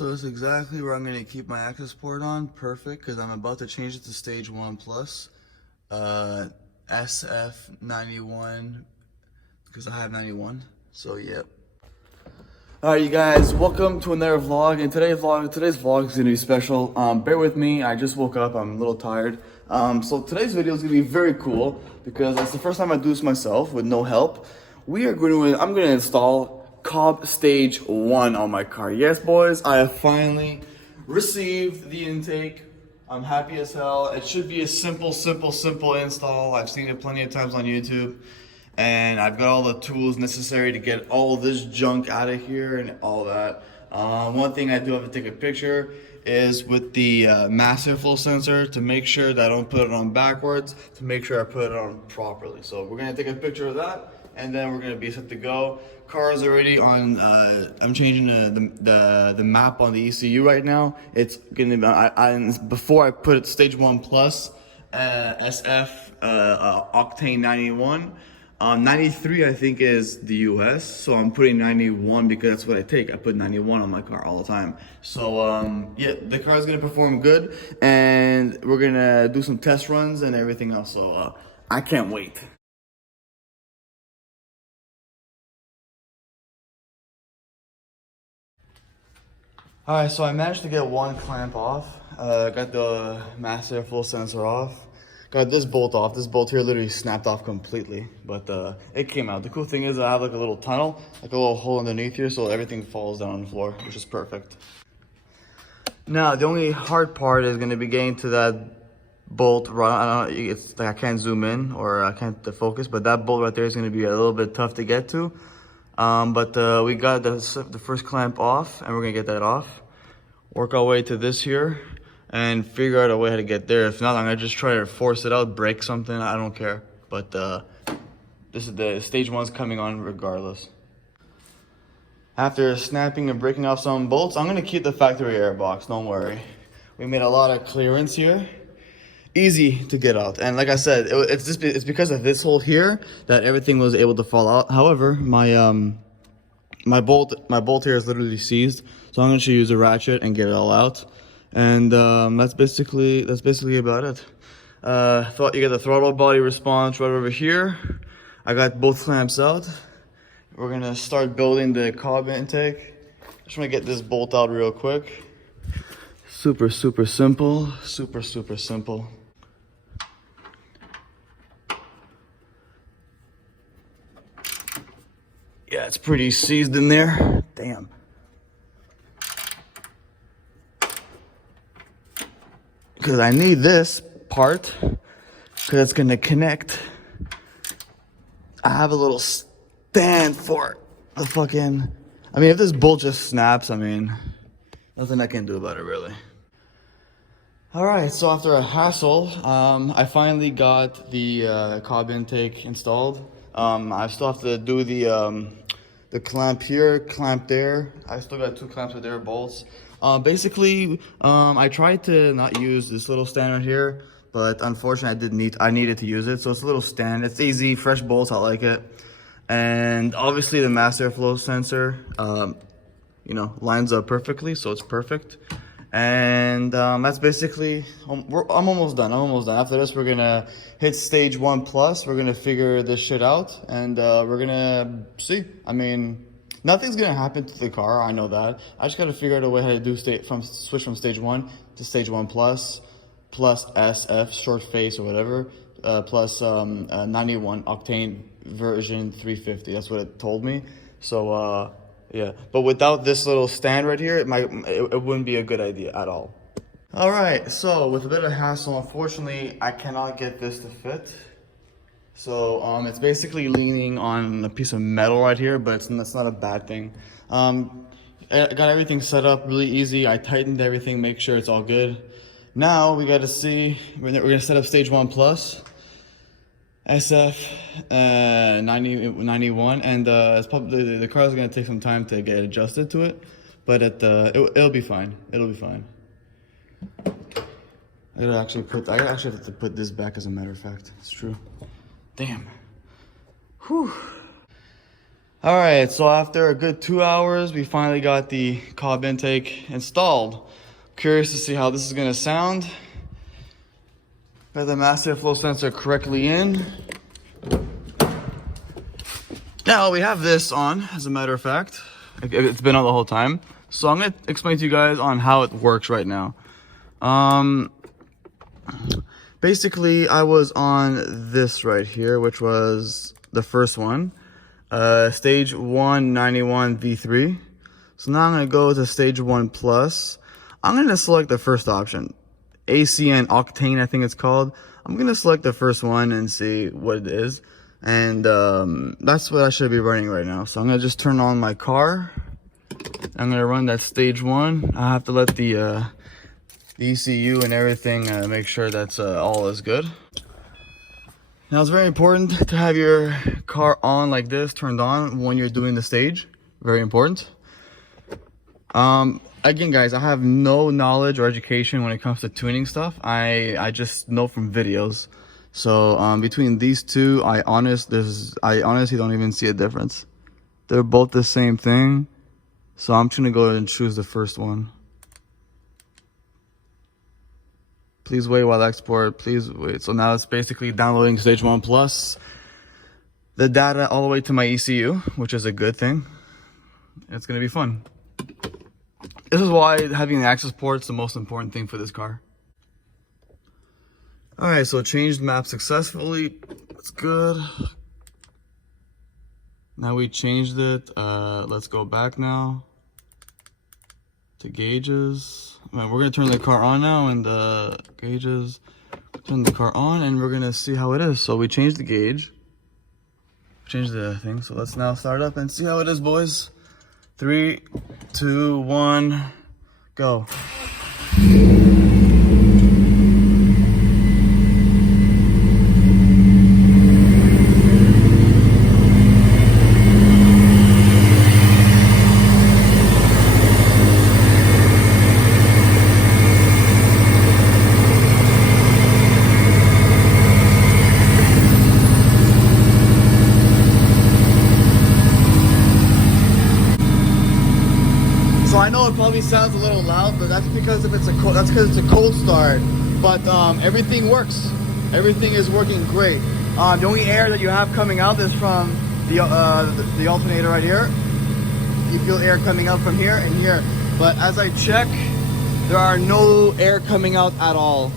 So it's exactly where I'm going to keep my access port on. Perfect, because I'm about to change it to stage 1 plus. SF91, because I have 91. So, yep. Alright, you guys, welcome to another vlog. And today's vlog is going to be special. Bear with me, I just woke up, I'm a little tired. So today's video is going to be very cool, because it's the first time I do this myself with no help. I'm going to install Cobb stage 1 on my car. Yes, boys, I have finally received the intake. I'm happy as hell. It should be a simple install. I've seen it plenty of times on YouTube, and I've got all the tools necessary to get all this junk out of here and all that. One thing I do have to take a picture is with the mass airflow sensor to make sure that I don't put it on backwards, to make sure I put it on properly. So we're gonna take a picture of that, and then we're gonna be set to go. Car is already on. I'm changing the map on the ECU right now. It's gonna be before I put it stage 1 plus SF octane 91. 93 I think is the US, so I'm putting 91 because that's what I take. I put 91 on my car all the time. So yeah, the car is gonna perform good, and we're gonna do some test runs and everything else. So I can't wait. Alright, so I managed to get one clamp off. Got the mass airflow sensor off. Got this bolt off. This bolt here literally snapped off completely, but it came out. The cool thing is I have like a little tunnel, like a little hole underneath here, so everything falls down on the floor, which is perfect. Now, the only hard part is going to be getting to that bolt. I don't know, it's like I can't zoom in or I can't focus, but that bolt right there is going to be a little bit tough to get to. But we got the first clamp off, and we're gonna get that off. Work our way to this here, and figure out a way how to get there. If not, I'm gonna just try to force it out, break something. I don't care. But this is the stage 1's coming on regardless. After snapping and breaking off some bolts, I'm gonna keep the factory air box. Don't worry. We made a lot of clearance here. Easy to get out, and like I said, it's because of this hole here that everything was able to fall out. However, my bolt here is literally seized, so I'm going to use a ratchet and get it all out. And that's basically about it. Thought you get the throttle body response right over here. I got both clamps out. We're gonna start building the Cobb intake. Just want to get this bolt out real quick. Super simple. Super simple. Yeah, it's pretty seized in there. Damn. Because I need this part, because it's gonna connect. I have a little stand for the fucking, I mean, if this bolt just snaps, I mean, nothing I can do about it really. Alright, so after a hassle, I finally got the Cobb intake installed. I still have to do the clamp here, clamp there. I still got 2 clamps with their bolts. Basically, I tried to not use this little stand right here, but unfortunately I needed to use it. So it's a little stand. It's easy, fresh bolts, I like it. And obviously the mass airflow sensor, you know, lines up perfectly, so it's perfect. And that's basically, I'm almost done. After this, we're gonna hit stage 1 plus. We're gonna figure this shit out, and we're gonna see. I mean, nothing's gonna happen to the car, I know that. I just gotta figure out a way how to do switch from stage 1 to stage 1 plus SF, short face or whatever, plus 91 octane version 350. That's what it told me. So yeah, but without this little stand right here, it wouldn't be a good idea at all. All right, so with a bit of hassle, unfortunately, I cannot get this to fit. So it's basically leaning on a piece of metal right here, but that's not a bad thing. I got everything set up really easy. I tightened everything, make sure it's all good. Now we got to see, we're gonna set up stage 1 plus. SF 91, and it's probably the car is gonna take some time to get adjusted to it, but it'll be fine. It'll be fine. I actually have to put this back, as a matter of fact. It's true. Damn. Whew. All right, so after a good 2 hours, we finally got the Cobb intake installed. Curious to see how this is gonna sound. Got the massive flow sensor correctly in. Now we have this on, as a matter of fact. It's been on the whole time. So I'm gonna explain to you guys on how it works right now. Basically, I was on this right here, which was the first one. Stage 191 V3. So now I'm gonna go to stage 1 plus. I'm gonna select the first option, ACN Octane, I think it's called. I'm gonna select the first one and see what it is, and that's what I should be running right now. So I'm gonna just turn on my car. I'm gonna run that stage 1. I have to let the ECU and everything make sure that's all is good. Now it's very important to have your car on like this, turned on when you're doing the stage. Very important. Again, guys, I have no knowledge or education when it comes to tuning stuff. I just know from videos. So between these two, I honestly don't even see a difference. They're both the same thing. So I'm just gonna go ahead and choose the first one. Please wait while export, please wait. So now it's basically downloading stage 1 plus the data all the way to my ECU, which is a good thing. It's gonna be fun. This is why having the access port is the most important thing for this car. All right, so changed map successfully. That's good. Now we changed it. Let's go back now to gauges. We're gonna turn the car on now, and gauges, turn the car on, and we're gonna see how it is. So we changed the gauge, changed the thing. So let's now start up and see how it is, boys. 3, 2, 1, go. So I know it probably sounds a little loud, but that's because it's a cold start. But everything works. Everything is working great. The only air that you have coming out is from the alternator right here. You feel air coming out from here and here. But as I check, there are no air coming out at all.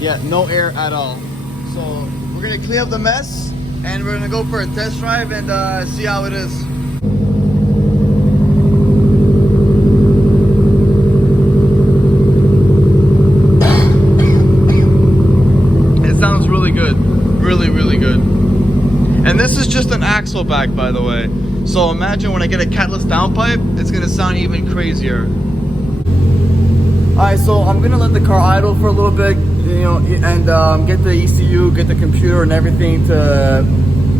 Yeah, no air at all. So we're gonna clean up the mess, and we're gonna go for a test drive and see how it is. Really good. And this is just an axle back, by the way. So imagine when I get a catless downpipe, it's gonna sound even crazier. Alright, so I'm gonna let the car idle for a little bit, you know, and get the ECU, get the computer and everything to,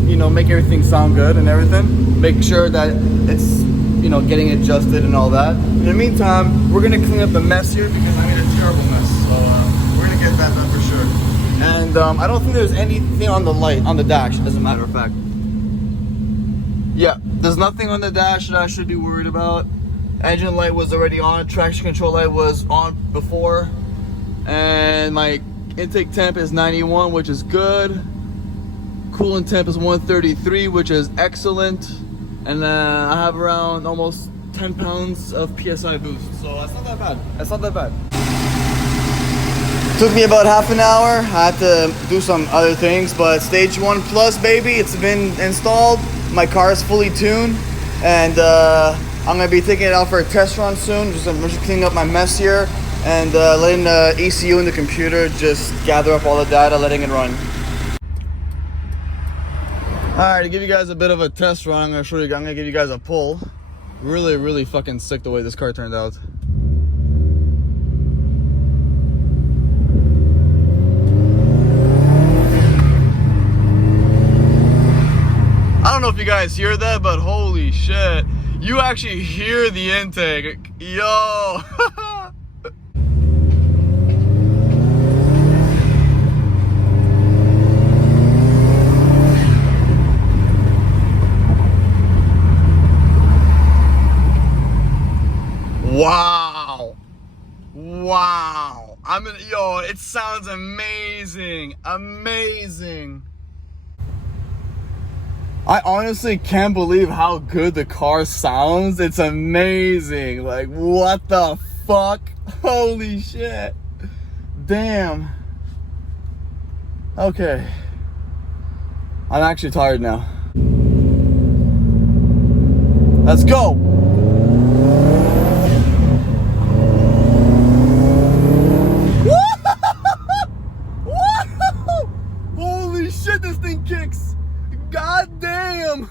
you know, make everything sound good and everything. Make sure that it's, you know, getting adjusted and all that. In the meantime, we're gonna clean up the mess here because I made a terrible mess. So we're gonna get that done for sure. And I don't think there's anything on the dash, as a matter of fact. Yeah, there's nothing on the dash that I should be worried about. Engine light was already on, traction control light was on before. And my intake temp is 91, which is good. Coolant temp is 133, which is excellent. And I have around almost 10 pounds of PSI boost. So that's not that bad. That's not that bad. Took me about half an hour. I had to do some other things, but stage 1 plus, baby, it's been installed. My car is fully tuned, and I'm gonna be taking it out for a test run soon. I'm just cleaning up my mess here and letting the ECU and the computer just gather up all the data, letting it run. All right, to give you guys a bit of a test run, I'm gonna give you guys a pull. Really fucking sick the way this car turned out. I don't know if you guys hear that, but holy shit. You actually hear the intake. Yo. Wow. Wow. Yo, it sounds amazing. Amazing. I honestly can't believe how good the car sounds. It's amazing. Like, what the fuck? Holy shit. Damn. Okay. I'm actually tired now. Let's go. Holy shit, this thing kicks. God damn.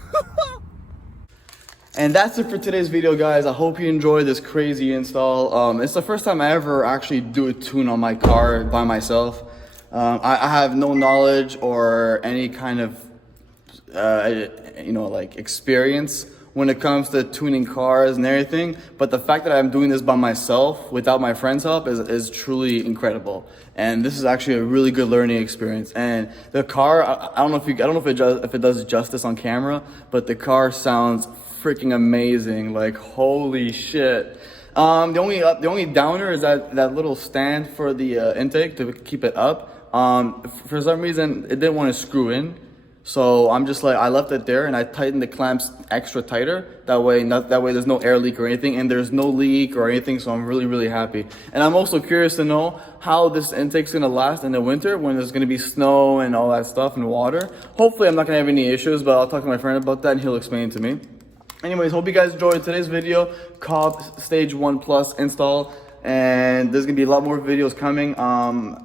And that's it for today's video, guys. I hope you enjoyed this crazy install. It's the first time I ever actually do a tune on my car by myself. I have no knowledge or any kind of like experience when it comes to tuning cars and everything, but the fact that I'm doing this by myself without my friend's help is truly incredible. And this is actually a really good learning experience. And the car, I don't know if it does justice on camera, but the car sounds freaking amazing. Like, holy shit. The only downer is that little stand for the intake to keep it up. For some reason it didn't want to screw in. So I'm just like, I left it there and I tightened the clamps extra tighter. That way there's no air leak or anything, and there's no leak or anything. So I'm really, really happy. And I'm also curious to know how this intake's gonna last in the winter when there's gonna be snow and all that stuff and water. Hopefully I'm not gonna have any issues, but I'll talk to my friend about that and he'll explain it to me. Anyways, hope you guys enjoyed today's video, Cobb Stage 1 Plus install. And there's gonna be a lot more videos coming.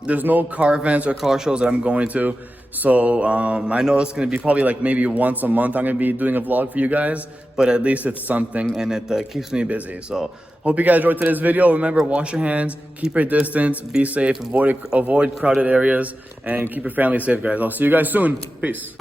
There's no car events or car shows that I'm going to. So I know it's gonna be probably like maybe once a month I'm gonna be doing a vlog for you guys, but at least it's something and it keeps me busy. So hope you guys enjoyed today's video. Remember, wash your hands, keep your distance, be safe, avoid crowded areas, and keep your family safe, guys. I'll see you guys soon. Peace.